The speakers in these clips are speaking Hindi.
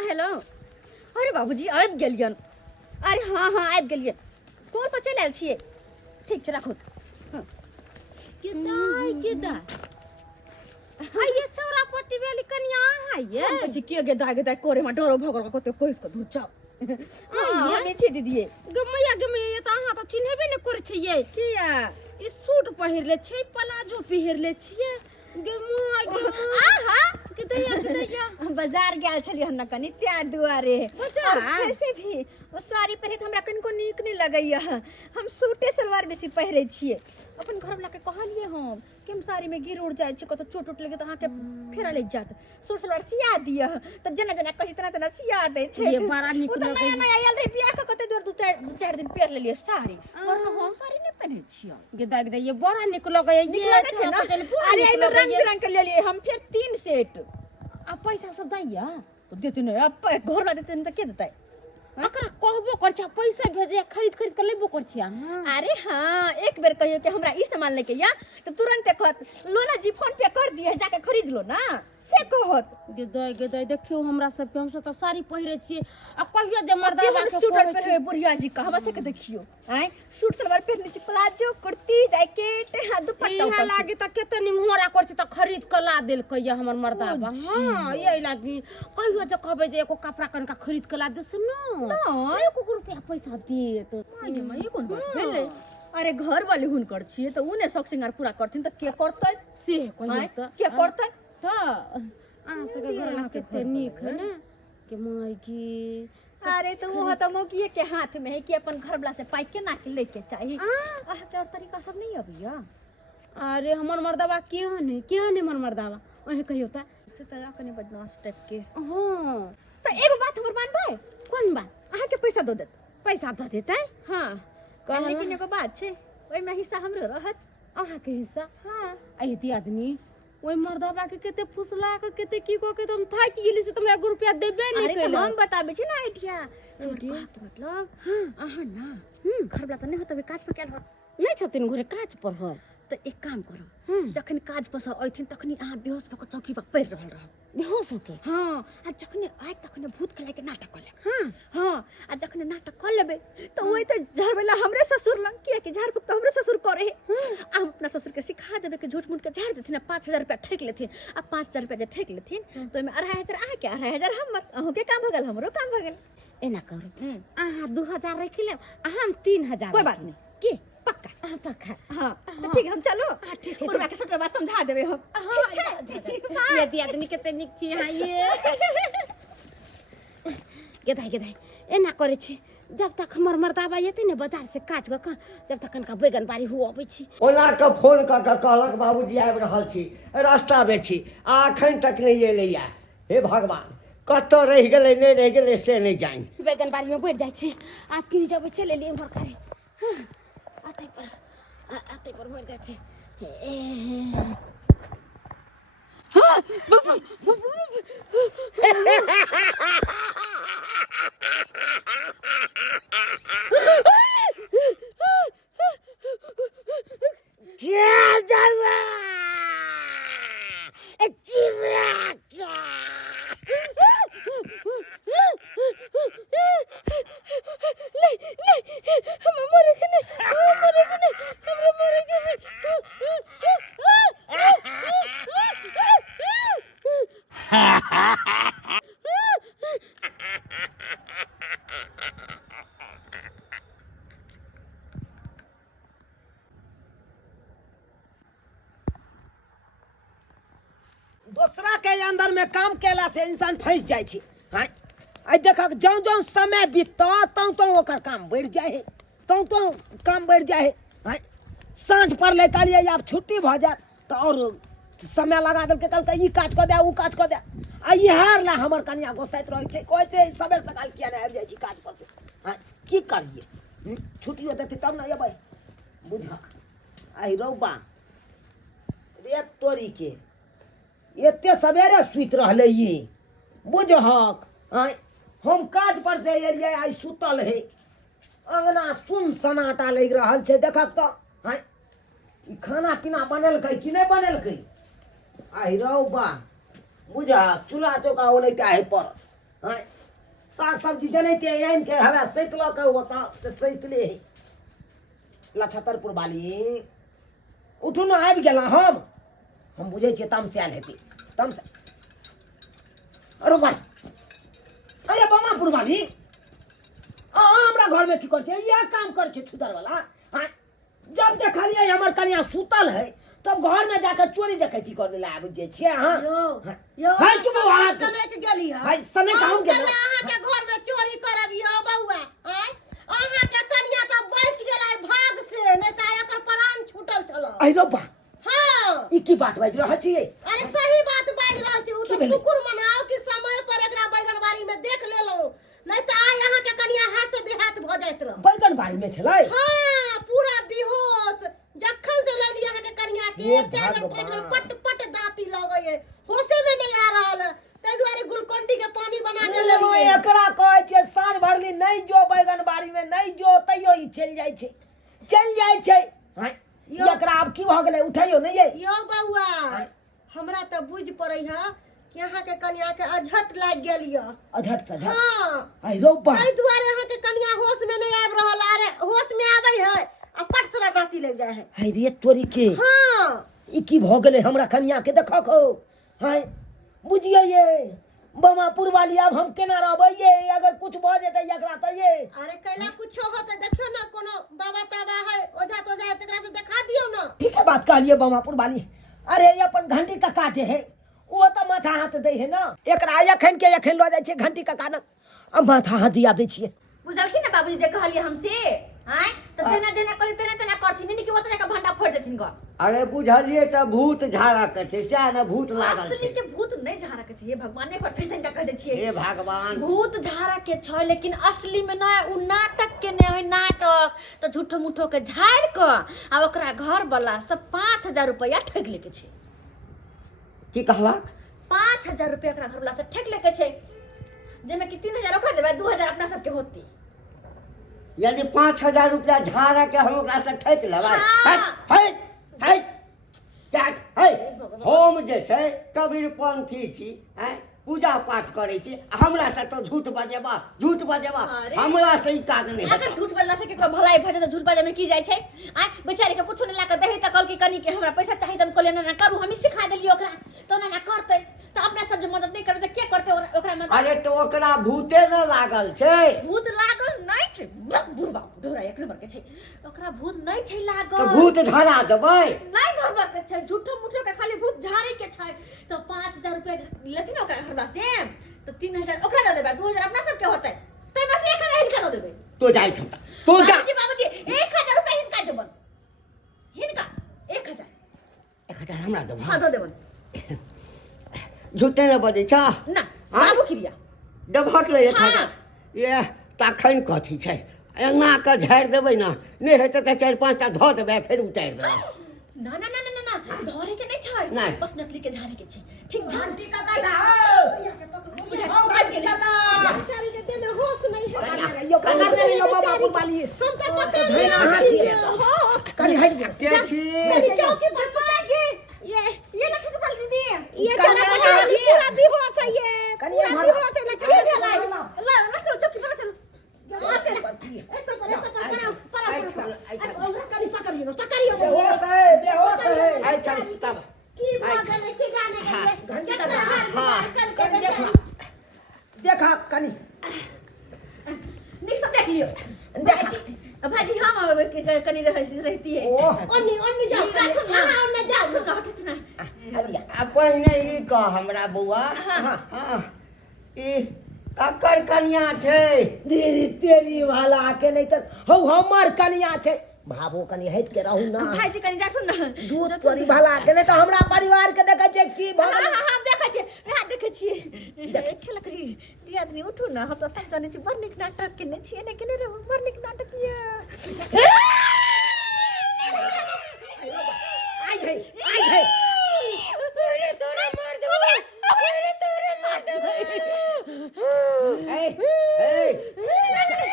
हाँ हेलो। अरे बाबूजी आबि गेलियन। अरे हाँ हाँ आबि गेलियन। कॉल पर चलि आयल छियै। ठीक छै राखू। हाँ। गेदाय आइए चौरा पट्टी वाली कन्या है ये हम कहै छी के गेदाय कोरे में डरो भगल कते कोइस के धुर जाओ। हाँ हमें छी दीदी। गमैया ये त अहाँ त चिन्हबे नै करै छै ये किया ई सूट पहिरले छै प्लाजो पहिरले छियै गमैया आहा गेदैया बाजार गेल छलियै हन कनी त्या दुआरे बाजार कैसे भी ओ साड़ी पहिरे त हमरा कनिको नीक नै लगैया। हम सूटे सलवार बेसी पहिरे छियै। अपन घर वाला के कहलिए हम कि हम साड़ी में गिर उड़ जाय छै कतो चोट उठ लगे त अहाँ के फेरा लग जात सूट सलवार सिया दिया त जना जना कहि तना सिया दे छै। ये बड़ा नीक लगे नया आयल रे बियाह के कते दूर दू चार दिन पहिर लेलिए साड़ी और हम साड़ी नै पहिरे छियै। गेदाय ये बड़ा नीक लगैया ये लगे छै ना। अरे एमे रंग बिरंग के लेलिए हम फिर 3 सेट। आ पैसा सब दैया तो देते नहीं अब घर ला देते नहीं तो के देता अकरा कहबो कर छ पैसा भेजे खरीद के लेबो कर छी। अरे हाँ एक बेर कहियो कि हमरा ई सामान लेके या तो तुरंत कहत लो ना जी फोन पे कर दिए जाके खरीद लो ना से कहत। गेदाय देखियो हमरा सब के हम सब त साड़ी पहिरे छी आ कहियो जे मर्दा के सूट पहिरे बुढ़िया जी का हमरा से के देखियो आय सूट सलवार पहिरने छी प्लाजो कुर्ती जैकेट हां दुपट्टा इहा लागी त केते निमोरा कर छी त खरीद के ला देल कहिया हमर मर्दा हां यही लागी कहियो जे कहबे जे एको कपड़ा कनका खरीद के ला दे से न एको रुपया पैसा दे त मागे माई कोन बात भेले। अरे घर वाले हुनकर छिए त उने शौक सिंगार पूरा करथिन त के करतै से कहियो त के करतै त आ सके घर ला केते नीक है ना के माई की। अरे तो वो तो मौकिए के हाथ में है कि अपन घर वाला से पाई के ना के लेके चाहिए। आह के और तरीका सब नहीं अबिया। अरे हमर मर्दावा केहन हमर मर्दावा ओहे कहियो त से त कने बदमाश टाइप के। हां त एगो बात हमर मानबै कोन बात आहा के पैसा दो देत पैसा द देतै हां लेकिन एगो बात छै ओइ में हिस्सा हमरो रहत अहाँ के हिस्सा। हां आइती आदमी ओइ मर्दावा के केते फुसला के केते की को के तुम थाक गेली से तुमरा 1 रुपया देबे नै अरे कैल। तो हम बताबै छी ना आइडिया बात मतलब आहा ना घर वाला त नहीं होतबे काज पे कैल होत नै छथिन घरे काज पर हो तो एक काम करो जखन काज पर से अइथिन तखनी अहाँ बेहोश भ के चौकी पर पड़ रहल रहब बेहोश होके। हां आ जखने आइ तखने भूत खेलाय के नाटक कर ले। हां आ जखने नाटक कर लेबे तो ओइ त झरबेला हमरे ससुर लंग किया कि झाड़ फूक तो हमरे ससुर करे आ हम अपना ससुर के सिखा देबे कि झूठ मूठ के झाड़ देथिन 5000 रुपया ठेक लेथिन आ 5000 रुपया जे ठेक लेथिन तो में 2500 आ के 2500 हम अहो के काम भ गेल हमरो काम भ गेल। एना करू अहाँ 2000 रख ले हम 3000 कोई बात नहीं की पक्का पक्का। हां तो ठीक है हम चलो ठीक है पूरा के सब बात समझा देबे हम ठीक छै। ये भी आदमी केते निक छी हां ये गेदाय एना करे छी जब तक हमर मर्दावा येते ने बाजार से काज क जब तक कनका बैगन बारी हुआ अबै छी ओना के फोन क के कहलक बाबूजी आबि रहल छी रास्ता में छी अखन तक नहीं एलैया। हे भगवान कत रह गेलै नहीं रह गेलै से नहीं जान। बैगन बारी में बैठ जाय छी आप की जब चले लिए हमर करे आते पर बैठ जाय छी। क्या जावा चिवड़ा हम मरे के नहीं हम मरे के दूसरा के अंदर में काम केला से इंसान फंस जाय छी। हां आई देखक जौं समय बीतता तौं ओकर काम बढ़ जाए है तौं काम बढ़ जाए है। हां सांझ पर ले कालिए अब छुट्टी भ जात त और समय लगा देल के कल के ई काज क दे उ काज क दे आ इहार ला हमर कनिया गोसाइत रहै छै कोइ से सबेर सकाल किया नहीं आबि जाय छी काज पर से। हां की करिए छुट्टियो देते तब न अबै बुझा आई रौबा रे तोरी के एते सवेरे सुत रहले ई बुझहक। आय हम काज पर से एलिए आई सुतल है अंगना सुन सनाटा लग रहल छै देखक त। हां ई खाना पीना बनेलकै कि नहीं बनेलकै आई रौ बा बुझा चूल्हा चौका ओलैता है पर हाय साग सब्जी जनैते आनि के हवे सैतलो के होता से सैतले है लछतरपुर वाली उठू न आबि गेला हम बुझै छियै तम से आयल हेतै तम से अरे भाई अरे बमापुर वाली हमरा घर में की कर छै ये काम कर छै छुदर वाला हां जब देखलिए हमर कन्या सुतल है तब घर में जाकर चोरी डकैती कर देला आबि जे छियै हां यो हाय चुप हो हां कने के गेली है भाई समय काम गेल अहाँ के घर में चोरी करब यो बउआ आय अहाँ के कन्या त बच गेलै भाग से नै त एकर प्राण छूटल छल आई रो बा हां ई की बात बाजि रहल छियै अरे सही बात बाजि रहल छी उ त शुक्र मनाओ कि समय पर एकरा बैगनबाड़ी में देख लेलौ नै त आय अहाँ के कन्या हाथ से बेहात भ जाइत रह बैगन बाड़ी में छलै हां पूरा बेहोश जखन से लेली अहाँ के कन्या के चार बार पट पट दांती लगै होशे में नै आ रहल तै दुआरे गुलकोंडी के पानी बना के लेलिए एकरा कहै छै साँझ भरली नहीं जो बैगन बाड़ी में नहीं जो तैयो ई चल जाय छै हां एकरा अब की भ गेलै उठैयो नहीं ये यो बउआ हमरा त बुझ पड़ै है कि अहाँ के कन्या के अझट लाग गेल य अझट से झट हां आई रो बा तै दुआरे अहाँ के कन्या होश में नहीं आब रहल अरे होश में आबै है आ पट से दांती लग जाय है हाय रे तोरी के हां ई की भ गेलै हमरा कन्या के देखो खो हाय बुझिए ये बमापुर वाली अब हम केना रहबै ये अगर कुछ भ जेतै एकरा त ये अरे कैला कुछो होतै देखियो ना कोनो बाबा ताबा है ओझा तो जाय तकरा से देखा दियो ना ठीक है बात कहलिए बमापुर वाली अरे ये अपन घंटी का काटे है वो तो माथा हाथ दे है ना एकरा एखन के एखन ल जाय छै घंटी का कान अब माथा हाथ दिया दै छियै बुझलखिन ना बाबूजी जे कहलिए हमसे हैं तो जेना जेना करी तेना तेना करथिन नहीं कि वो तो जाके भंडा फोड़ देथिन ग अरे बुझलिए त भूत झाड़ा के छै सएह ने भूत लागल असली छै के भूत नहीं झाड़ा के छै भगवान एक बार फिर से इनका कह दे छियै हे भगवान भूत झाड़ा के छै लेकिन असली में ना उ नाटक के ने है नाटक तो झूठो मुठो के झाड़ के आ ओकरा घर वाला सब 5000 रुपया ठग लेके छै की कहलक 5000 रुपया ओकरा घर वाला से ठग लेके छै जेमे कि 3000 ओकरा देबै 2000 अपना सब के होती यानी 5000 रुपया झाड़ा के हम ओकरा से ठैक लेबै हाँ। हम जे छै कबीर पंथी छी हैं पूजा पाठ करै छी हमरा से तो झूठ बजेबा अरे। हमरा से ई काज नहीं अगर झूठ बोलला से केकरो भलाई भ जाय त झूठ बाजे में की जाय छै आ बेचारी के कुछ नहीं ला के देही त कल की कनी के हमरा पैसा चाहिए त हम कहले ना करू हम सिखा देलियो ओकरा तो ना करते तो अपना सब जे मदद नहीं करबे त के करते ओकरा मदद अरे तो ओकरा भूते न लागल छै भूत लागल नहीं छै बुढ़बा ढोरा एक नंबर के छै ओकरा भूत नहीं छै तो लागल भूत धरा देबै नहीं धरबा के छै झूठो मुठो के खाली भूत झाड़े के छै तो 5000 रुपया लेथिन ओकरा घरबा से तो 3000 ओकरा दे देबा 2000 अपना सब के होतै तै बस 1000 हिनका दे देबै तो जाई ठमता तो जा बाबूजी 1000 रुपया हिनका देबन हिनका 1000 1000 हमरा देबो हां दे देबन झूठे न बजै छ ना बाबू क्रिया देबहक ले 1000 हाँ। ये तखन कथी छै एना के झाड़ि देबै ना नहि हेतै तऽ 4-5 टा धऽ देबै फेर उतारि देबै ना ना ना ना ना धरे के नहीं छै नहीं। बस नकली के झाड़े के छै ठीक घंटी का का बेचारी के देह में होश नहीं है रहियो बमापुर वाली हम तो पकड़ धरे लिया कहाँ छियै? हां कनी हट गया के छी मेरी चौकी पर चढ़ा के ये लक्ष्मी वाली दीदी ये कन्या जरा है। पूरा बेहोश है ये कन्या पूरा है। बेहोश है लक्ष्मी वाला ला चलो चौकी पर चलो आते ऐसा पर पकड़ियो बेहोश है आई चल तब की मगन है की गाने घंटी का का देखा कनी निक से देख लियो भाजी हम कनी रहती है ओ ओन्नी जाओ हां ओन्नी जाओ सुन हट ना आ पहिने ई कह हमरा बौआ हां ई ककर कन्या छै तेरी तेरी वाला के नहीं त हो हमर कन्या छै भाबो कनी हट के रहू ना भाईजी कनी जा सुन ना दूध तोरी वाला के नहीं त हमरा परिवार के देखै छै की भ हां हां हम देखै छी हां देखै छी देख लकड़ी दिया आदमी उठू ना हम तो सब जाने छी बड़ निक नाटक केने छी ने केने रे बड़ निक नाटक ये आई गई अरे तोरा मार देबो अरे तोरा मार देबो ए ए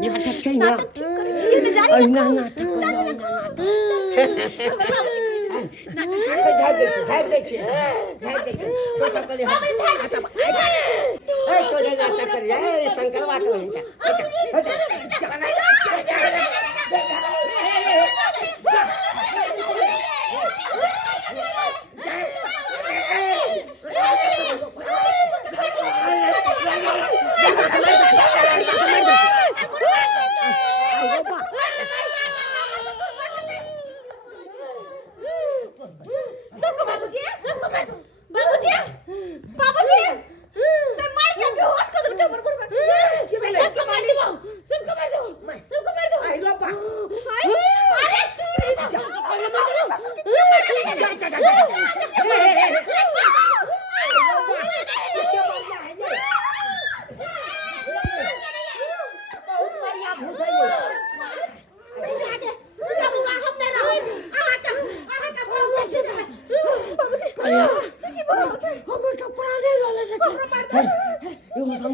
नाटक छै ना नाटक ठीक करे छिए ने जारी अहिना रखो नाटक जारी रखो नाटक झाड़ दै छी झाड़ दै छी तो सब कहली हाथ ए तो जे नाटक कर ए शंकरवा के बहन बाबूजी मैं मार के बेहोश कर दूंगा मर मर सबको मार दो सबको मार दो सबको मार दो आई लो बा अरे चोरी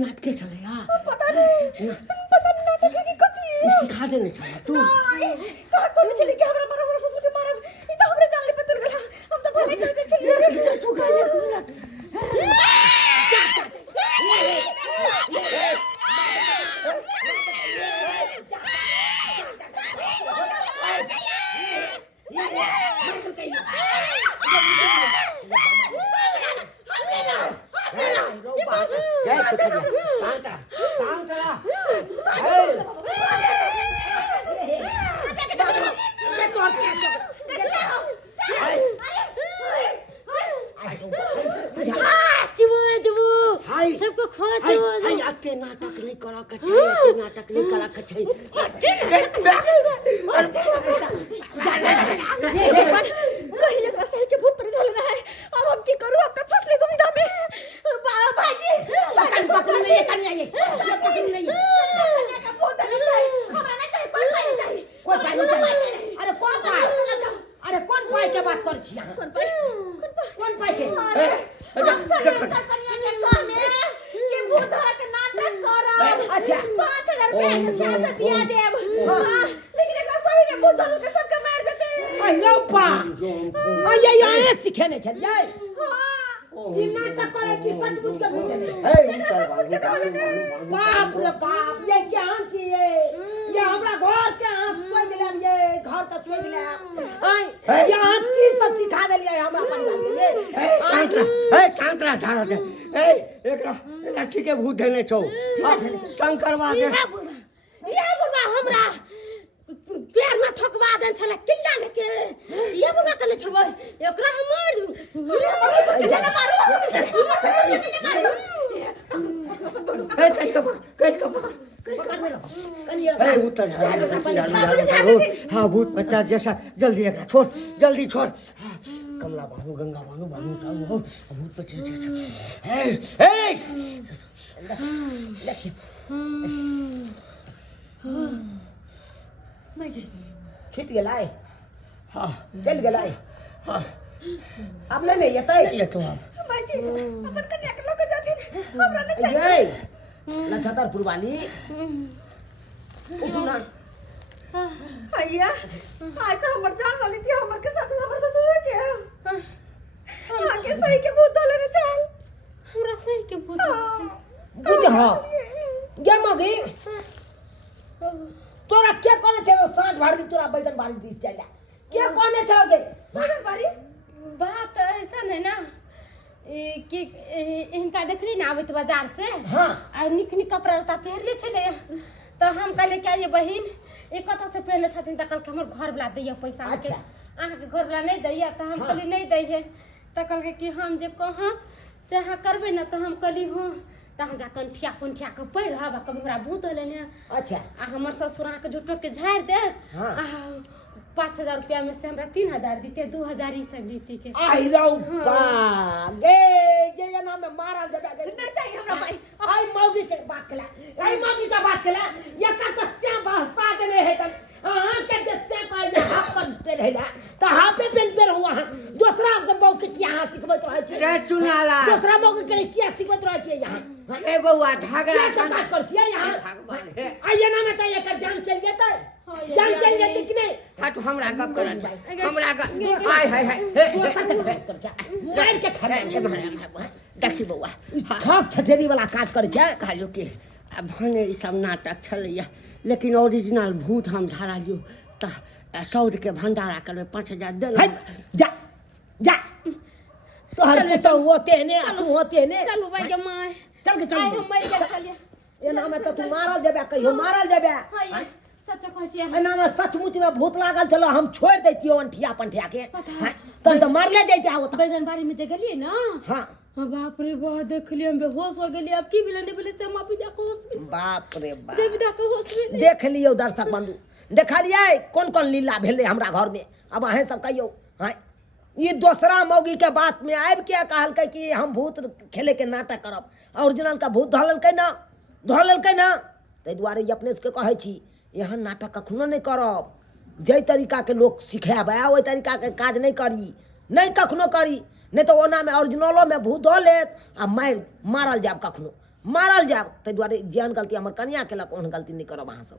नाटके चले यार पता नहीं नाटक की कथी सिखा देने चला तू का कोन छली के हमरा मारा हमरा ससुर के मारब ई त हमरे जान ले पतल गेला हम त भले कर दे छली तू का सबको खोजो आते नाटक नहीं करा के छै आते नाटक नहीं करा के छै कहीं एकरा सही के भूत पर धल रहा है अब हम की करूं अब त फसले दुविधा में भाजी पकड़ नहीं है कन्या ये पकड़ नहीं है कन्या का भूत नहीं चाहिए हमरा नहीं चाहिए कोई पाई नहीं चाहिए कोई पाई नहीं चाहिए अरे कौन पाई के बात कर छी यहां कौन पाई के हम चले कन्या के कहने कि भूत धरा के नाटक करब अच्छा 5000 रुपया के सियासत दिया देब लेकिन एकरा सही में भूत धर के सबके मार देते आई लो बा ये यहाँ सिखाने चलिए हां ये नाटक करे कि सचमुच के भूत है बाप रे बाप ये क्या छी ये हमरा घर के सोई दिला ये घर का सोई दिला आई यहाँ की सब सिखा देलिए हमरा परिवार के ये शांत रह झाड़ा दे एकरा ठीक है भूत देने छौ शंकरवा के ये बुढ़वा हमरा पैर में ठोकवा देन छले किल्ला ने के ये बुढ़वा कले छबो एकरा हम मार दूं चल मारो कैस का उतर हाँ भूत बच्चा जैसा जल्दी एकरा छोड़ जल्दी छोड़ कमला भानु गंगा भानु भानु चालू हो भूत बच्चे जैसा छूट गेला हाँ चल गेला हाँ अब नहीं येतै ये तो आप भाजी अपन कन्या के लोग जाथिन हमरा नहीं चाहिए ये नक्षत्रपुर वाली उठू ना भैया आज तो हमर जान ला लीती हमर के साथ हमर ससुर के आके सही के भूत धले ने चल हमरा सही के भूत बुझ हाँ ये मगी तोरा क्या कहने चलो सांझ भाड़ दी तोरा बैगन बारी दिस जाइला क्या कहने चलोगे बैगन बारी बात ऐसा है ना कि इनका देखली ना आबे बाजार से हाँ आ निक निक कपड़ा लता पहनले छले तो हम कहले क्या ये बहिन एक कथा से पहनले छथिन त कहल हमर घर वाला दैया पैसा अच्छा। आहा के घर वाला नहीं दैया त हम कहली नहीं दै है त कहल कि हम जे कहां से हां करबे ना त हम कहली हां त हम जा कंठिया पंठिया के पड़ रहब कब हमरा भूत होले ने अच्छा आ हमर ससुरा के झूठो के झाड़ दे हाँ। 5000 रुपया में से हमरा 3000 दीते 2000 ही सब रीति के आई रौ बा गे ये नाम में मारा देबे नहीं चाहिए हमरा भाई आई मौगी के बात कला आई मौगी का बात कला ये का कस्या बहसा देने है तन हां के जस्या का ये हापन पे रहला त हापे पेन पे रहुआ दूसरा के बौ के क्या सिखबत रहे छी रे चुनाला दूसरा बौ के क्या सिखबत रहे छी यहां ए बउआ झगड़ा क्या बात कर छी यहां भगवान हे आइए ना मैं तो ये जान चल जाती कि नहीं हाँ तो हमरा गप करन हमरा आय हाय हाय दोसर के बहस कर जा मार के खड़े देखी बौआ ठक ठठेरी वाला काज करे छै कहलियो कि भने ई सब नाटक छलैया लेकिन ओरिजिनल भूत हम झाड़ा लियो त 100 के भंडारा करबे 5000 दे जा जा तोहर पुछो होते ने तू होते ने चलू भाई के माय चल के चल आइ हम मर गेल छलिए एना में तो तू मारल जेबे कहियो मारल जेबे हाय सच कहै छी एना में सचमुच में भूत लागल चलो हम छोड़ दैतियो अंठिया पंठिया के तन तो मारले जैते आवत बैगन बाड़ी में जे गेलिए ना हां बाप रे बाप देख लियो हम बेहोश हो गेलिए अब की बिलन बोले से मापी जा के हॉस्पिटल बाप रे बाप देविदा के हॉस्पिटल देख लियो दर्शक बंधु देखलिए कौन कौन लीला भेले हमरा घर में अब अहे सब कहियो हां ये दूसरा मौगी के बात में आब के कहलकै कि हम भूत खेले के नाटक करब ओरिजिनल का भूत धललकै ना तै दुआरे ई अपने से कहै छी यहाँ नाटक कखनो नहीं करब जै तरीका के लोग सिखाबे ओइ तरीका के काज नहीं करी नहीं कखनो करी नहीं तो ओना में ओरिजिनलो में भूत धो लेत आ मारल जाब कखनो मारल जाब तै दुआरे जेहन गलती हमर कनिया केलक ओहन गलती नहीं करब अहाँ सब।